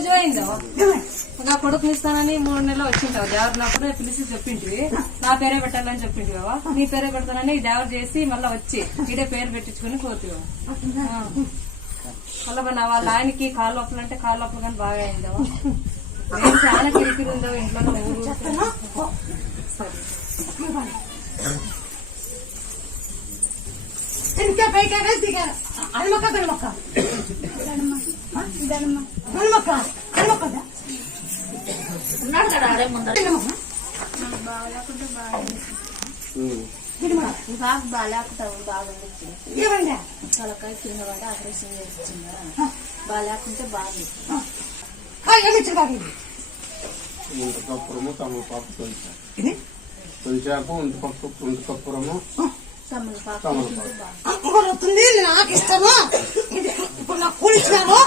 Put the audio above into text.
రోజు అయిందో ఇంకా కొడుకుని ఇస్తానని 3 నెలలు వచ్చింటావు దేవరినప్పుడు పిలిచి చెప్పింటివి నా పేరే పెట్టాలని చెప్పింటి బావా నీ పేరే పెడతానని దేవరు చేసి మళ్ళా వచ్చి ఇడే పేరు పెట్టించుకుని పోతు మళ్ళా నా వాళ్ళ ఆయనకి కాళ్ళ లోపలు అంటే కాళ్ళ లోపల కానీ బాగా అయిందావా నేను చాలా కిరికిరి ఉందో ఇంట్లో ఇంకా పైకి దిగారు అనిమక్క దళమక్క దళమక్క అనిమక్క ఉన్నాడు కదా అడే ముందర బాగాలేకుంటే బాగాలేకుంటావు బాగుంది ఏమండి తలకాయ కింద పడి ఆపరేషన్ చేసిందా బాగాలేకుంటే బాగుంది ఏమిచ్చారు బాగా కప్పురము తమ పాప తొలిచాకు ఒంటి కప్పురము వస్తుంది నాకు ఇస్తాను ఇప్పుడు నాకు కూలిచ్చినాను